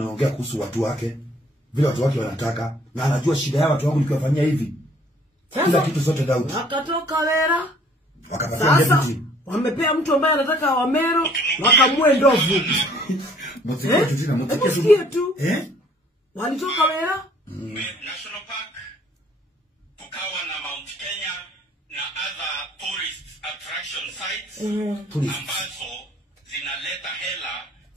anaongea kuhusu watu wake, vile watu wake wanataka, na anajua shida ya watu wangu nikiwafanyia hivi. Kila kitu sote doubt. Wakatoka Wera. Wakapatia deputy. Wamepea mtu ambaye anataka Wamero, wakamue ndovu. Msikie tu. Walitoka Wera. National Park, kukawa na Mount Kenya na other tourist attraction sites ambazo zinaleta hela,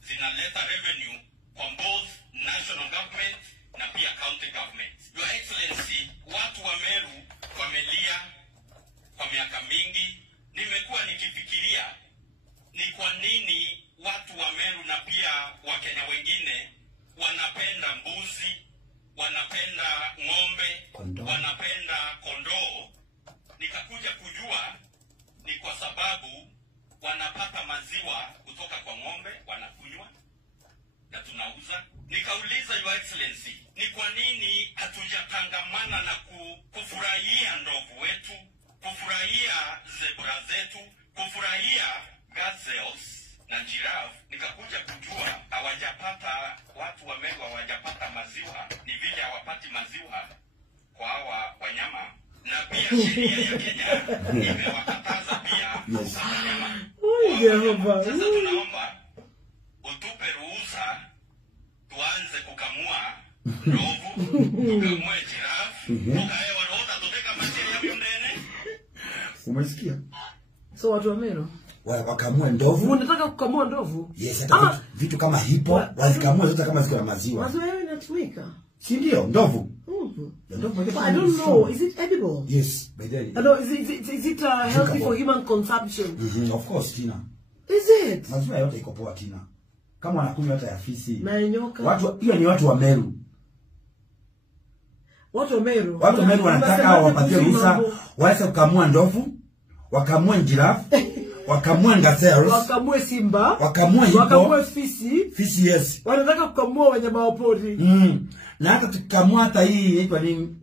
zinaleta revenue kwa both national government na pia county government. Your Excellency, watu wa Meru wamelia kwa miaka mingi. Nimekuwa nikifikiria ni kwa nini watu wa Meru na pia Wakenya wengine wanapenda mbuzi, wanapenda ng'ombe, wanapenda kondoo. Nikakuja kujua ni kwa sababu wanapata maziwa kutoka kwa ng'ombe, wanakunywa na tunauza. Nikauliza Your Excellency, ni kwa nini hatujatangamana na kufurahia ndovu wetu, kufurahia zebra zetu, kufurahia gazelles na giraffe? Nikakuja kujua hawajapata, watu wa Meru hawajapata maziwa, ni vile hawapati maziwa kwa hawa wanyama, na pia sheria ya Kenya imewakataza pia kupata nyama. Sasa tunaomba utupe ruhusa tuanze kukamua ndovu, tukamue giraffe, tukae wanaota tuteka masheria mnene. Umesikia? So watu wa Meru wakamue ndovu. Unataka kukamua ndovu? Yes, hata vitu kama hipo wazikamue zote kama ziko na maziwa. Maziwa yao inatumika. Si ndio ndovu? I don't know, is it edible? Yes, by the way. I know, is it healthy for human consumption? Of course, Tina. Is it? Maziwa yote iko poa, Tina. Kama wanakunywa hata ya fisi. Na nyoka. Watu hiyo ni watu wa Meru. Watu wa Meru. Watu wa Meru wanataka wapatie ruhusa waweze kukamua ndovu, wakamue giraffe, wakamue gazelles, wakamue simba, wakamue hippo, wakamue fisi. Fisi, yes. Wanataka kukamua wanyama wa pori. Na hata tukamua hata hii inaitwa nini?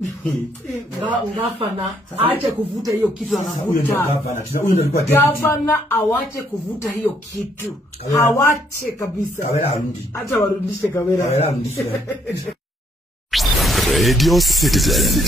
Gavana aache kuvuta hiyo kitu anavuta. Huyo ndio gavana. Huyo ndio alikuwa deputy. Gavana awache kuvuta hiyo kitu. Hawache kabisa. Kawera arundi. Acha warudishe Kawera. Kawera arudishe. Radio Citizen.